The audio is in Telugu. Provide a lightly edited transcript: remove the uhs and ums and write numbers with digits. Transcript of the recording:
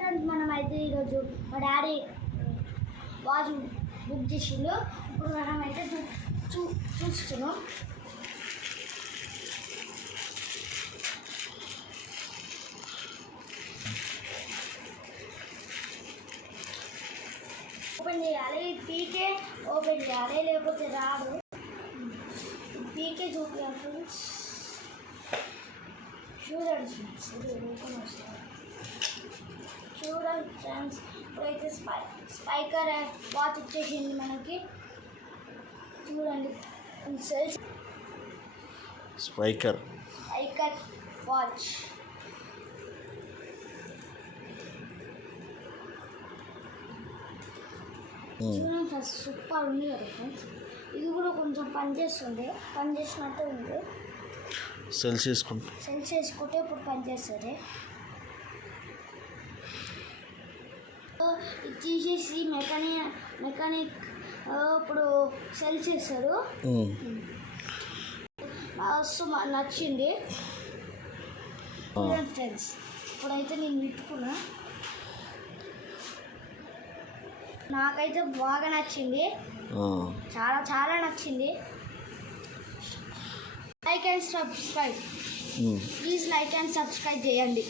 ఫ్రెండ్స్, మనమైతే ఈరోజు మా డాడీ వాచ్ బుక్ చేసిండు. ఇప్పుడు మనమైతే చూస్తున్నాం. ఓపెన్ చేయాలి, పీకే ఓపెన్ చేయాలి, లేకపోతే రాదు. పీకే చూపించాలి ఫ్రెండ్స్. చూడండి ఓపెన్ వస్తుంది. చూడండి ఫ్రెండ్స్, ఇప్పుడైతే స్పైకర్ వాచ్ వచ్చేసింది మనకి. చూడండి సెల్స్ స్పైకర్ వాచ్. చూడండి ఫ్రెండ్స్, సూపర్ ఉంది కదా ఫ్రెండ్స్. ఇది కూడా కొంచెం పనిచేసినట్టు ఉంది. సెల్స్ చేసుకుంటే ఇప్పుడు పనిచేస్తుంది. ఇది తీసేసి మెకానిక్ ఇప్పుడు సెల్ చేస్తారు. నచ్చింది ఫ్రెండ్స్. ఇప్పుడైతే నేను పెట్టుకున్నా, నాకైతే బాగా నచ్చింది, చాలా నచ్చింది. Like and subscribe, please like and subscribe చేయండి.